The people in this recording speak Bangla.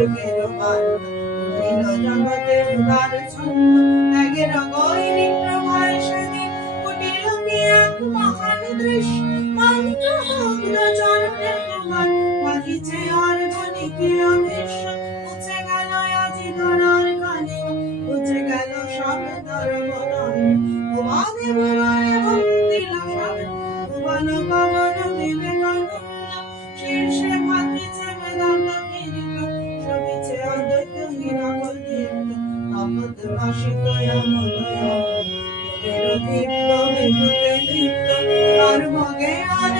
যুগের মান উঠিল জগতের গান ছন্দ ত্যাগের গৈরিক প্রভায় সেদিন ফুটিল কি এক মহান দৃশ্য মন্ত্রমুগ্ধ চরণের প্রভাত বাজিছে আর ধ্বনিকে অদৃশ্য মুছে গেল আজি ধরার কানে মুছে গেল সব ধর্মনয় ভুবনে ভুবনে ভক্তিল সব ভুবন পবন বিবেকানন্দ শীর্ষে ভাতিছে বেদান্ত কিরিট শোভিছে অদ্বৈত হীরাকলিত আপদ ভাসিত অমোদয় দিব্য বিভূতে নিত্য আর ভোগে আর